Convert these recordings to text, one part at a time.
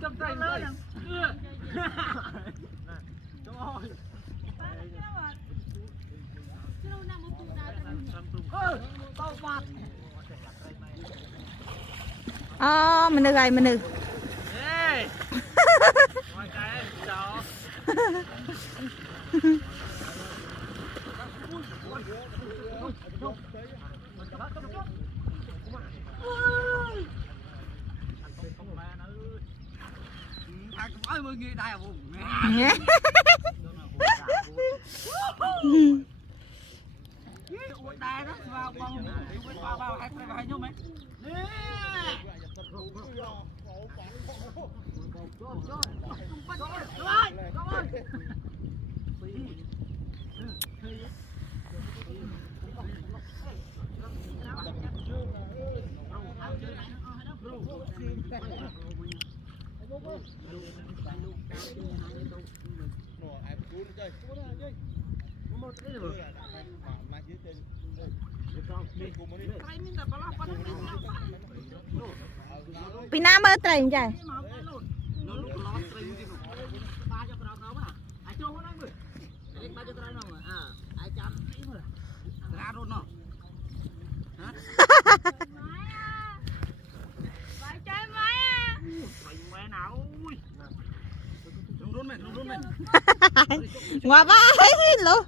Cầm tay lên mình được rồi, mình được. Ôi mười người đây à vùng. Đây đó vào bông vào hai nhôm ấy. Vì nam ơi trời trời. Ngoà ba ấy luôn.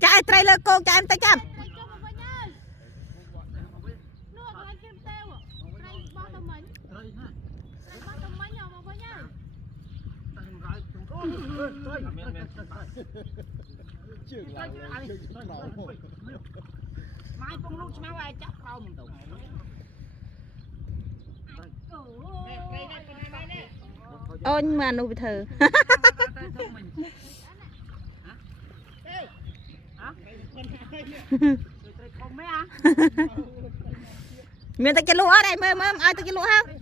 Chạy trai lên cô chạy em tay chăm. Mai con lúc máu ai chắc đâu mình tụ. Ôi mà nuôi thử. Miền ta cái lúa ở đây mơ ai ta cái lúa không?